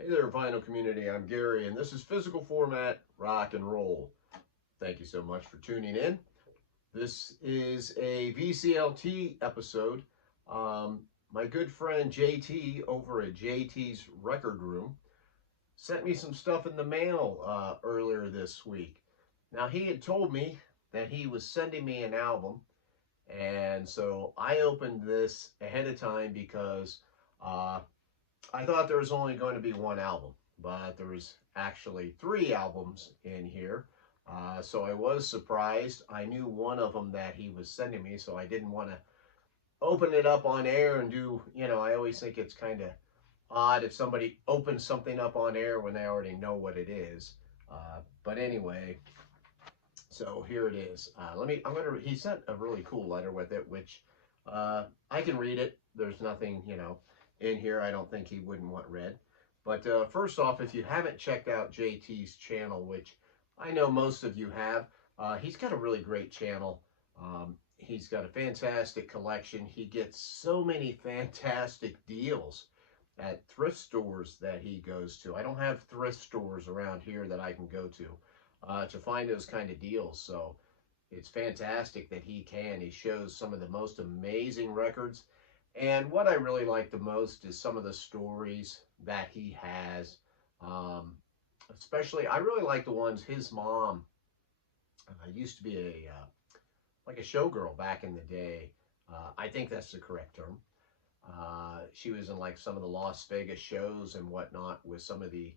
Hey there, vinyl community. I'm Gary, and this is Physical Format Rock and Roll. Thank you so much for tuning in. This is a VCLT episode. My good friend JT over at JT's Record Room sent me some stuff in the mail earlier this week. Now, he had told me that he was sending me an album, and so I opened this ahead of time because uh, I thought there was only going to be one album, but there was actually three albums in here. So I was surprised. I knew one of them that he was sending me, so I didn't want to open it up on air and do, I always think it's kind of odd if somebody opens something up on air when they already know what it is. But anyway, so here it is. He sent a really cool letter with it, which I can read it. There's nothing, in here I don't think he wouldn't want read. But first off, if you haven't checked out JT's channel, which I know most of you have, he's got a really great channel. He's got a fantastic collection. He gets so many fantastic deals at thrift stores that he goes to. I don't have thrift stores around here that I can go to find those kind of deals. So it's fantastic that he can. He shows some of the most amazing records. And what I really like the most is some of the stories that he has. Especially, I really like the ones his mom used to be like a showgirl back in the day. I think that's the correct term. She was in like some of the Las Vegas shows and whatnot with some of the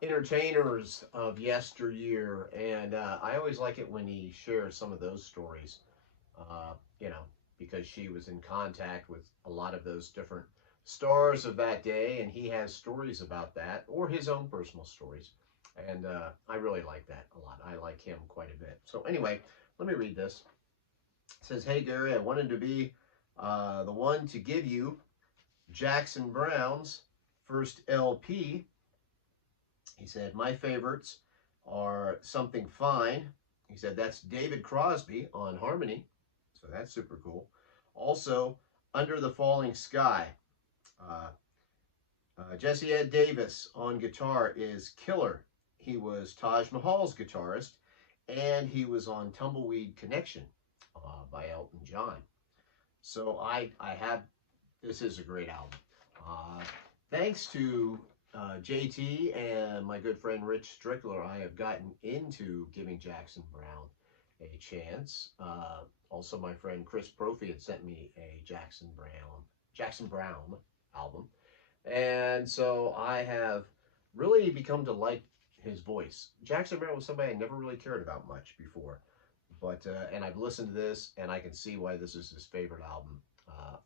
entertainers of yesteryear, and I always like it when he shares some of those stories, uh, you know, because she was in contact with a lot of those different stars of that day, and he has stories about that or his own personal stories, and I really like that a lot. I like him quite a bit. So anyway, let me read this. It says, "Hey Gary, I wanted to be the one to give you Jackson Browne's first LP." He said, "My favorites are Something Fine." He said, "That's David Crosby on harmony." So that's super cool. Also, Under the Falling Sky. Uh, Jesse Ed Davis on guitar is killer. He was Taj Mahal's guitarist, and he was on Tumbleweed Connection by Elton John. So I have, this is a great album. Uh, Thanks to JT and my good friend Rich Strickler, I have gotten into giving Jackson Browne a chance. Also, my friend Chris Brophy had sent me a Jackson Browne album, and so I have really become to like his voice. Jackson Browne was somebody I never really cared about much before, but and I've listened to this, and I can see why this is his favorite album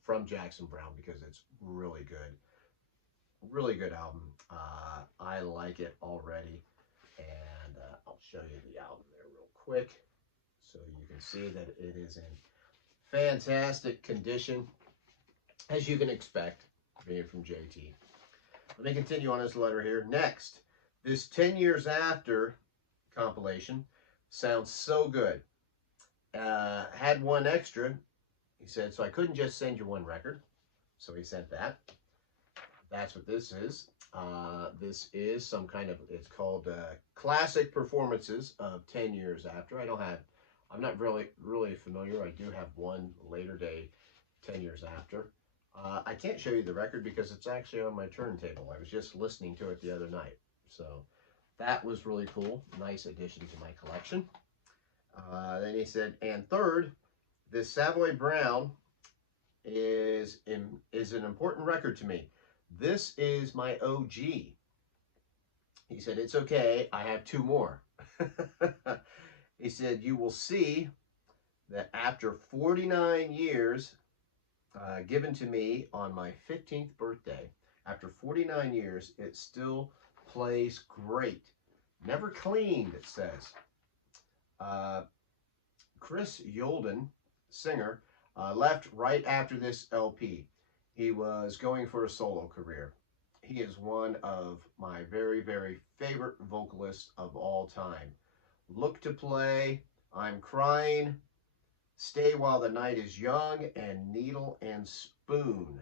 from Jackson Browne, because it's really good. Really good album. I like it already, and I'll show you the album there real quick so you can see that it is in fantastic condition, as you can expect, being from JT. Let me continue on his letter here. Next, this 10 Years After compilation sounds so good. Had one extra, he said, so I couldn't just send you one record. So he sent that. That's what this is. This is some kind of, it's called Classic Performances of 10 Years After. I'm not really familiar. I do have one later day 10 Years After. I can't show you the record because it's actually on my turntable. I was just listening to it the other night. So that was really cool. Nice addition to my collection. Then he said, and third, this Savoy Brown is an important record to me. This is my OG. He said, it's okay, I have two more. He said, you will see that after 49 years given to me on my 15th birthday, after 49 years, it still plays great. Never cleaned, it says. Chris Yolden, singer, left right after this LP. He was going for a solo career. He is one of my very, very favorite vocalists of all time. Look to Play, I'm Crying, Stay While the Night is Young, and Needle and Spoon.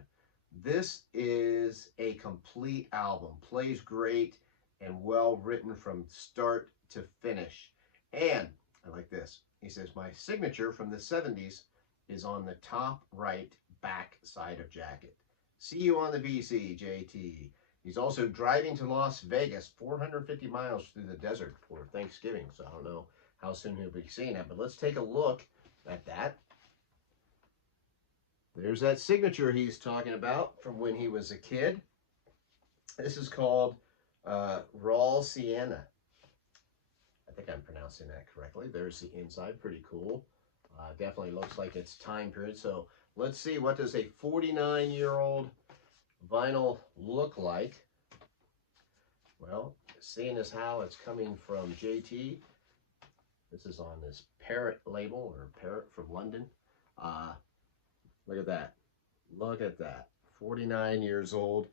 This is a complete album. Plays great and well written from start to finish. And I like this. He says, my signature from the 70s is on the top right back side of jacket. See you on the VCJT. He's also driving to Las Vegas, 450 miles through the desert for Thanksgiving. So I don't know how soon he'll be seeing that. But let's take a look at that. There's that signature he's talking about from when he was a kid. This is called Raw Sienna. I think I'm pronouncing that correctly. There's the inside, pretty cool. Definitely looks like it's time period. So let's see, what does a 49-year-old vinyl look like? Well, seeing as how it's coming from JT, this is on this Parrot label, or Parrot from London. Look at that. Look at that. 49 years old.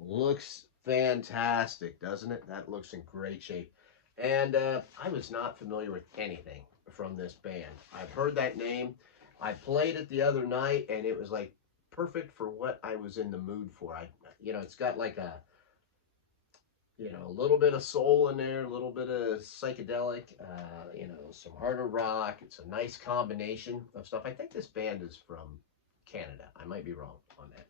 Looks fantastic, doesn't it? That looks in great shape. And I was not familiar with anything from this band. I've heard that name. I played it the other night, and it was like perfect for what I was in the mood for. It's got like a, a little bit of soul in there, a little bit of psychedelic, some harder rock. It's a nice combination of stuff. I think this band is from Canada. I might be wrong on that.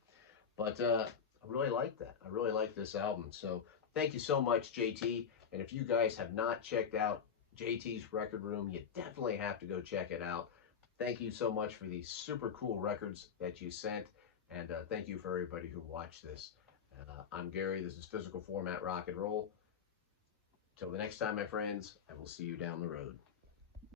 But I really like that. I really like this album. So thank you so much, JT. And if you guys have not checked out JT's Record Room, you definitely have to go check it out. Thank you so much for these super cool records that you sent. And thank you for everybody who watched this. I'm Gary. This is Physical Format Rock and Roll. Till the next time, my friends, I will see you down the road.